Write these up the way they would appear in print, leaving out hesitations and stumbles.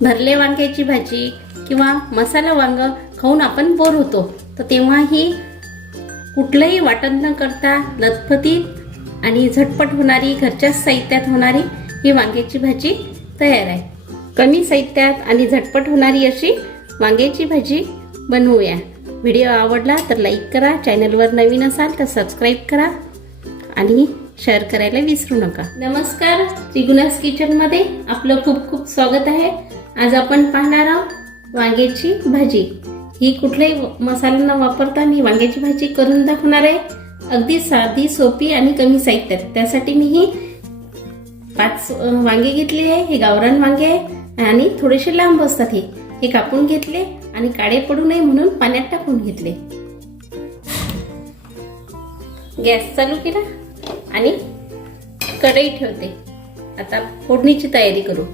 भरले वांग्याची भाजी किंवा मसाला वांग खाऊन आपण बोर होतो, तर तेव्हा ही कुठलंही वाटण न करता लथपथीत आणि झटपट होणारी, घरच्याच साहित्यात होणारी ही वांग्याची भाजी तयार आहे. कमी साहित्यात आणि झटपट होणारी अशी वांग्याची भाजी बनवूया. व्हिडिओ आवडला तर लाईक करा, चॅनलवर नवीन असाल तर सबस्क्राईब करा आणि शेअर करायला विसरू नका. नमस्कार, त्रिगुणास किचनमध्ये आपलं खूप खूप स्वागत आहे. आज आपण पाहणार आहोत वांग्याची भाजी. ही कुठल्याही मसाला न वापरता मी वांग्याची भाजी करून दाखवणार आहे. अगदी साधी, सोपी आणि कमी साहित्यात. त्यासाठी मी ही 5 वांगे घेतले आहे. हे गावरान वांगे आहे आणि थोडेसे लांब असतात. हे कापून घेतले आणि काळे पडू नये म्हणून पाण्यात टाकून घेतले. गॅस चालू केला आणि कढई ठेवते. आता फोडणीची तयारी करू.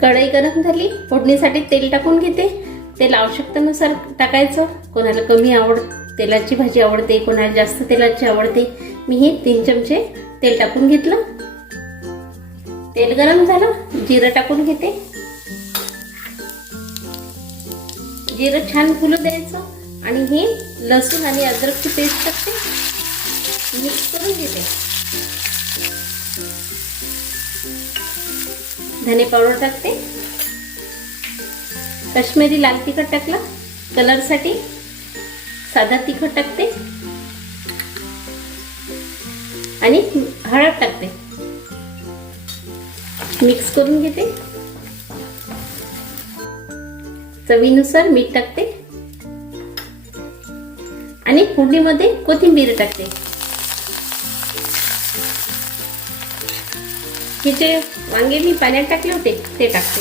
कढई गरम झाली, फोडणीसाठी तेल टाकून घेते. तेल आवश्यकतेनुसार टाकायचं. कोणाला कमी तेलाची भाजी आवडते, कोणाला जास्त तेलाची आवडते. मी हे 3 चमचे तेल टाकून घेतलं. तेल गरम झालं, जिरं टाकून घेते. जिरं छान फुलू द्यायचं आणि हे लसूण आणि अद्रकची पेस्ट टाकते. मिक्स करून घेते. धने पावडर टाकते. काश्मीरी लाल तिखट टाकला कलर साठी. साधा तिखट टाकते आणि हळद टाकते. मिक्स करून घेते. चवीनुसार मीठ टाकते आणि फोडणीमध्ये कोथिंबीर टाकते. हे जे वांगे मी पाण्यात टाकले होते ते टाकते.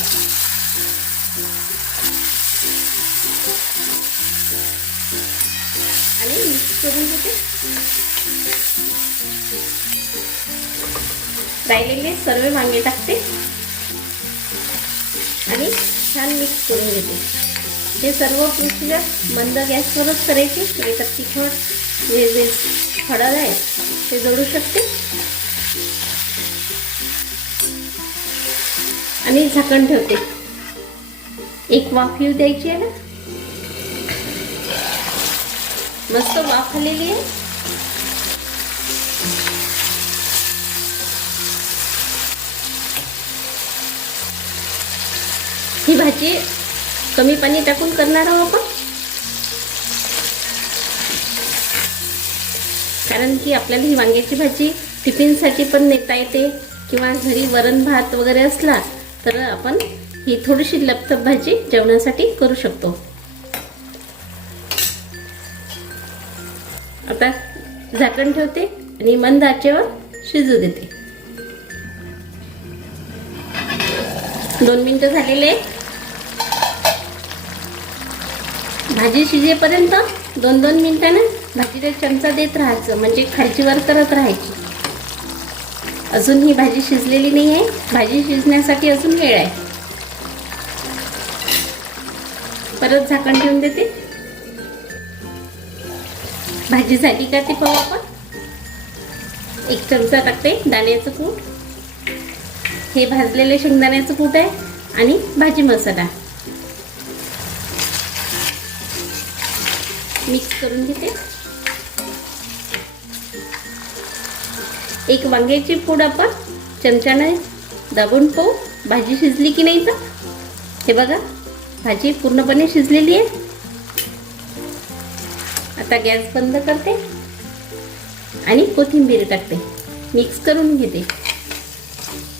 आणि मिक्स करून घेते. राहिलेले सर्व वांगे टाकते आणि छान मिक्स करून घेते. हे सर्व प्रोसिजर मंद गॅसवरच करायची, नाहीतर तिखट जे हळद आहे ते जळू शकते. आणि झाकण ठेवते. एक वाफ येऊ द्यायची आहे ना. मस्त वाफ आलेली आहे. ही भाजी कमी पाणी टाकून करणार आहोत आपण, कारण की आपल्याला ही वांग्याची भाजी टिफिनसाठी पण नेता येते किंवा घरी वरण भात वगैरे असला तर आपण ही थोडीशी लपतप भाजी जेवणासाठी करू शकतो. आता झाकण ठेवते आणि मंद आचेवर शिजू देते. 2 मिनिटं झालेले. भाजी शिजेपर्यंत 2-2 मिनिटांनी भाजीला चमचा देत राहायचं, म्हणजे खालची वर करत राहायची. अजून ही भाजी शिजलेली नाही आहे. भाजी शिजण्यासाठी अजून वेळ आहे. परत झाकण ठेवून देते. भाजी झाली का ते पाहू आपण. 1 चमचा टाकते दाण्याचं कूट. हे भाजलेले शेंगदाण्याचं कूट आहे आणि भाजी मसाला मिक्स करून घेते. एक वांग्याची फोड आपण चमच्याने दाबून पाहू भाजी शिजली की नाही. तर हे बघा, भाजी पूर्णपणे शिजलेली आहे. आता गॅस बंद करते आणि कोथिंबीर टाकते. मिक्स करून घेते.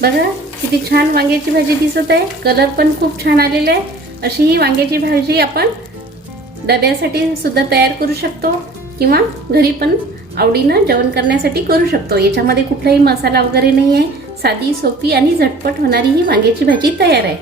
बघा किती छान वांग्याची भाजी दिसत आहे. कलर पण खूप छान आलेला आहे. अशी ही वांग्याची भाजी आपण डब्यासाठी सुद्धा तयार करू शकतो किंवा घरी पण आवडीनं जेवण करण्यासाठी करू शकतो. याच्यामध्ये कुठलाही मसाला वगैरे नाही आहे. साधी, सोपी आणि झटपट होणारी ही वांग्याची भाजी तयार आहे.